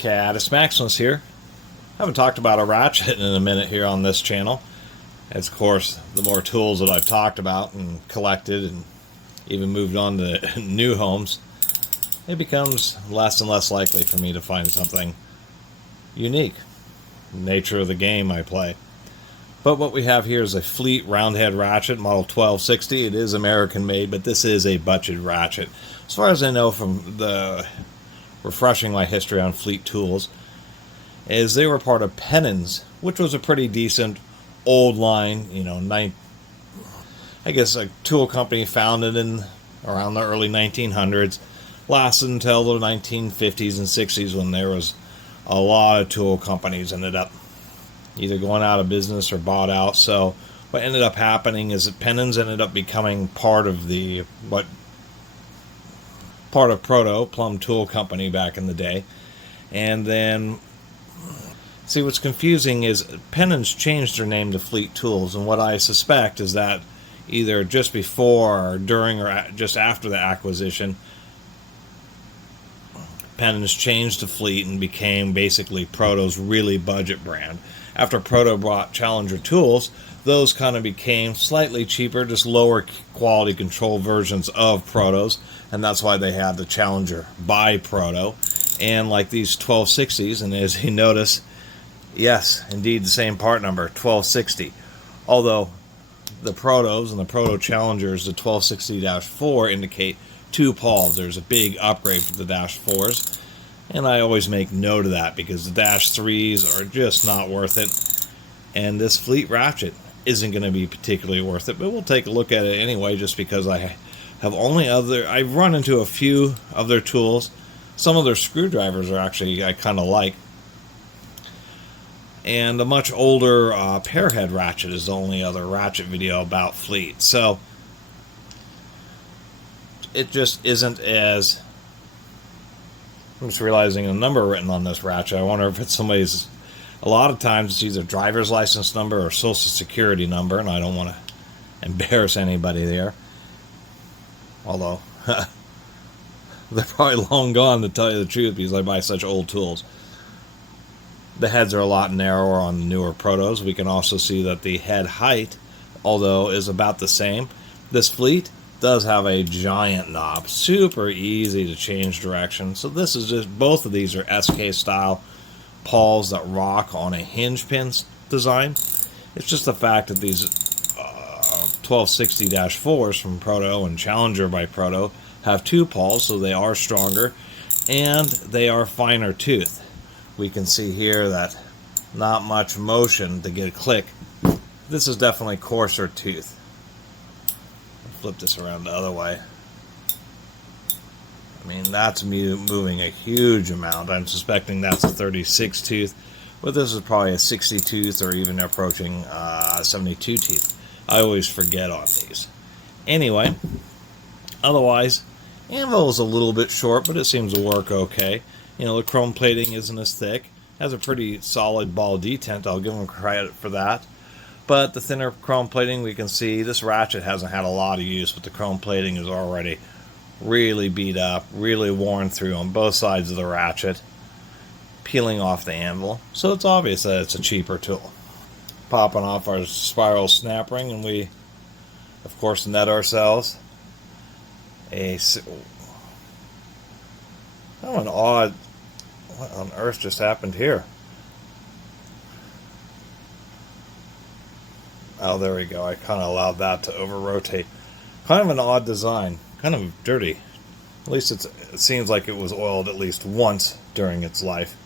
Catus Maximus here. Haven't talked about a ratchet in a minute here on this channel. As of course, the more tools that I've talked about and collected and even moved on to new homes, it becomes less and less likely for me to find something unique. Nature of the game I play. But what we have here is a Fleet roundhead ratchet, model 1260. It is American made, but this is a budget ratchet. As far as I know from the refreshing my history on Fleet tools, is they were part of Penens, which was a pretty decent old line, I guess a tool company founded in around the early 1900s, lasted until the 1950s and 60s when there was a lot of tool companies ended up either going out of business or bought out. So what ended up happening is that Penens ended up becoming part of Proto, Plum Tool Company back in the day. And then, see, what's confusing is Penens changed their name to Fleet Tools, and what I suspect is that either just before or during or just after the acquisition, Penens changed to Fleet and became basically Proto's really budget brand. After Proto bought Challenger tools, those kind of became slightly cheaper, just lower quality control versions of Protos, and that's why they had the Challenger by Proto. And like these 1260s, and as you notice, yes, indeed the same part number, 1260. Although the Protos and the Proto Challengers, the 1260-4, indicate 2 pawls. There's a big upgrade for the Dash 4s. And I always make note of that because the Dash 3s are just not worth it. And this Fleet ratchet isn't going to be particularly worth it. But we'll take a look at it anyway, just because I've run into a few of their tools. Some of their screwdrivers are actually I kind of like. And a much older Pearhead ratchet is the only other ratchet video about Fleet. So it just isn't as... I'm just realizing a number written on this ratchet. I wonder if it's somebody's... A lot of times it's either driver's license number or social security number, and I don't want to embarrass anybody there. Although, they're probably long gone to tell you the truth because I buy such old tools. The heads are a lot narrower on the newer Protos. We can also see that the head height, although is about the same. This Fleet does have a giant knob, super easy to change direction. So this is just, both of these are SK style pawls that rock on a hinge pin design. It's just the fact that these 1260-4s from Proto and Challenger by Proto have 2 pawls, so they are stronger and they are finer tooth. We can see here that not much motion to get a click. This is definitely coarser tooth. Flip this around the other way. I mean, that's moving a huge amount. I'm suspecting that's a 36 tooth, but this is probably a 60 tooth or even approaching 72 teeth. I always forget on these. Anyway, otherwise, anvil is a little bit short, but it seems to work okay. The chrome plating isn't as thick. Has a pretty solid ball detent. I'll give them credit for that. But the thinner chrome plating, we can see this ratchet hasn't had a lot of use, but the chrome plating is already really beat up, really worn through on both sides of the ratchet, peeling off the anvil. So it's obvious that it's a cheaper tool. Popping off our spiral snap ring, and we, of course, net ourselves an odd... What on earth just happened here? Oh, there we go. I kind of allowed that to over-rotate. Kind of an odd design. Kind of dirty. At least it seems like it was oiled at least once during its life.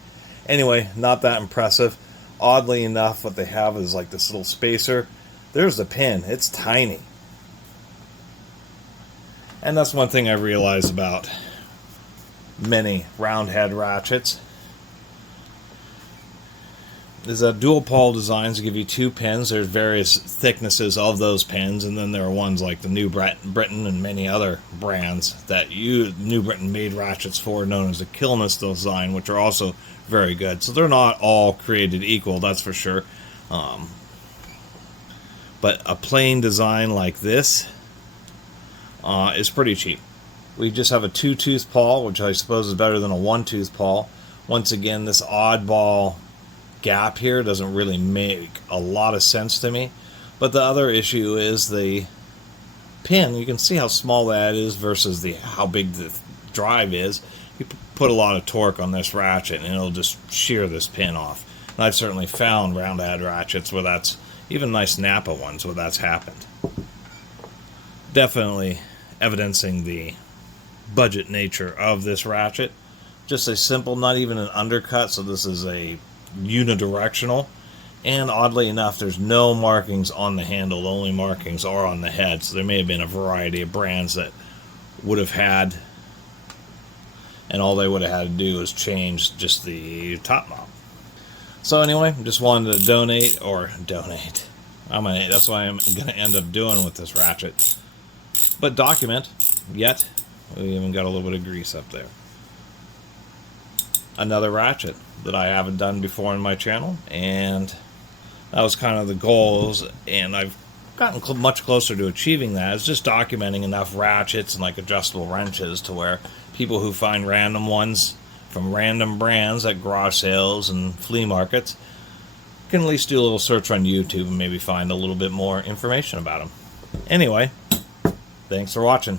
Anyway, not that impressive. Oddly enough, what they have is like this little spacer. There's the pin. It's tiny. And that's one thing I realized about many roundhead ratchets, is that dual pawl designs give you 2 pins. There's various thicknesses of those pins, and then there are ones like the New Britain and many other brands that New Britain made ratchets for, known as the Kilness design, which are also very good. So they're not all created equal, that's for sure. But a plain design like this is pretty cheap. We just have a 2-tooth pawl, which I suppose is better than a 1-tooth pawl. Once again, this oddball gap here doesn't really make a lot of sense to me. But the other issue is the pin. You can see how small that is versus how big the drive is. You put a lot of torque on this ratchet and it'll just shear this pin off. And I've certainly found round head ratchets where that's, even nice Napa ones, where that's happened. Definitely evidencing the budget nature of this ratchet. Just a simple, not even an undercut, so this is a unidirectional. And oddly enough, there's no markings on the handle. The only markings are on the head. So there may have been a variety of brands that would have had, and all they would have had to do is change just the top knob. So anyway, just wanted to donate. That's what I'm going to end up doing with this ratchet. But document, yet, we even got a little bit of grease up there. Another ratchet that I haven't done before in my channel, and that was kind of the goals, and I've gotten much closer to achieving that. It's just documenting enough ratchets and like adjustable wrenches to where people who find random ones from random brands at garage sales and flea markets can at least do a little search on YouTube and maybe find a little bit more information about them. Anyway, thanks for watching.